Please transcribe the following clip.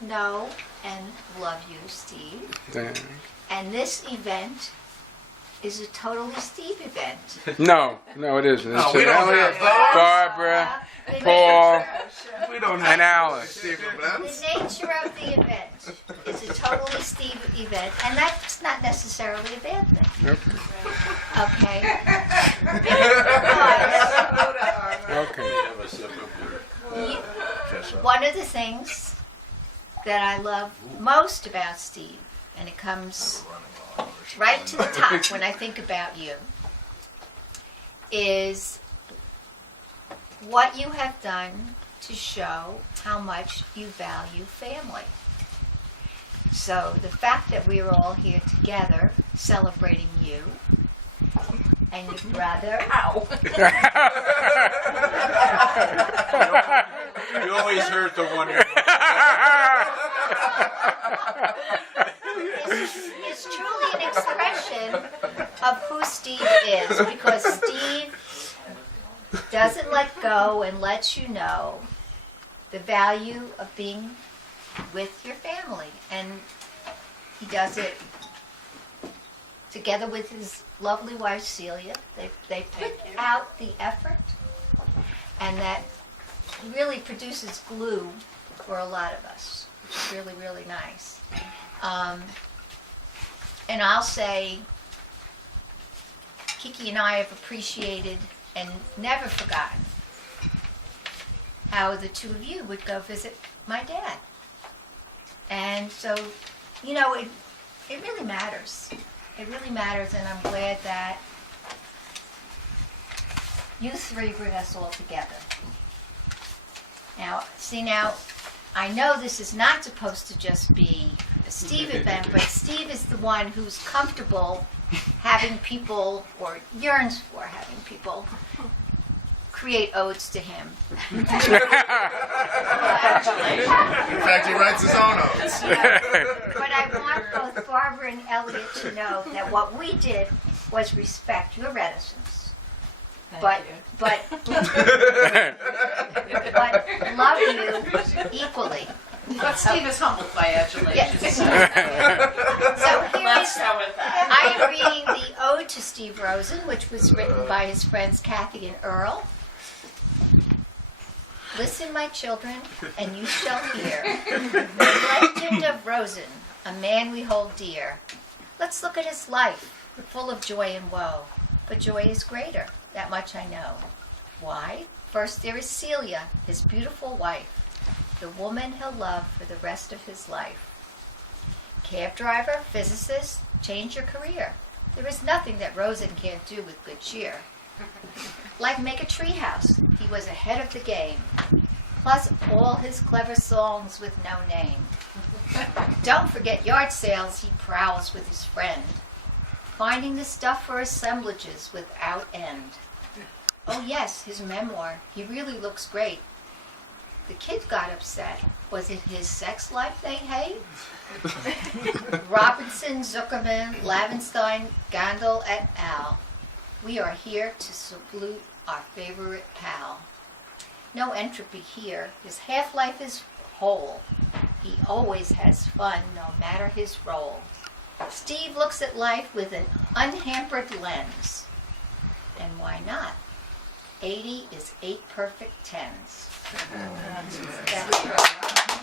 know and love you, Steve. Thanks. And this event is a totally Steve event. No, it isn't. No, It's we don't Elliot, have those. Barbara, The Paul, We don't and Alice. Steve The events. nature of the event is a totally Steve event, and that's not necessarily a bad thing. Okay. Okay? Okay. Because one of the things that I love most about Steve, and it comes right to the top when I think about you, is what you have done to show how much you value family. So the fact that we are all here together celebrating you and your brother. You always hurt the one. Is truly an expression of who Steve is, because Steve doesn't let go and lets you know the value of being with your family, and he does it together with his lovely wife Celia. They put out the effort, and that really produces glue for a lot of us, which is really, really nice. And I'll say, Kiki and I have appreciated and never forgotten how the two of you would go visit my dad. And so, you know, it really matters. It really matters, and I'm glad that you three bring us all together. Now, I know this is not supposed to just be a Steve event, but Steve is the one who's comfortable having people, or yearns for having people, create odes to him. In fact, he writes his own odes. But I want both Barbara and Elliot to know that what we did was respect your reticence. But love you equally. But Steve is humbled by adulation. Yes. So So here let's is, go with that. I am reading the Ode to Steve Rosen, which was written by his friends Kathy and Earl. Listen, my children, and you shall hear the legend of Rosen, a man we hold dear. Let's look at his life, full of joy and woe. But joy is greater, that much I know. Why? First there is Celia, his beautiful wife, the woman he'll love for the rest of his life. Cab driver, physicist, change your career. There is nothing that Rosen can't do with good cheer. Like make a treehouse, he was ahead of the game. Plus all his clever songs with no name. Don't forget yard sales, he prowls with his friend, finding the stuff for assemblages without end. Oh yes, his memoir, he really looks great. The kids got upset. Was it his sex life they hate? Robinson, Zuckerman, Lavenstein, Gandel, et al. We are here to salute our favorite pal. No entropy here. His half-life is whole. He always has fun, no matter his role. Steve looks at life with an unhampered lens. And why not? 80 is 8 perfect tens. That's right.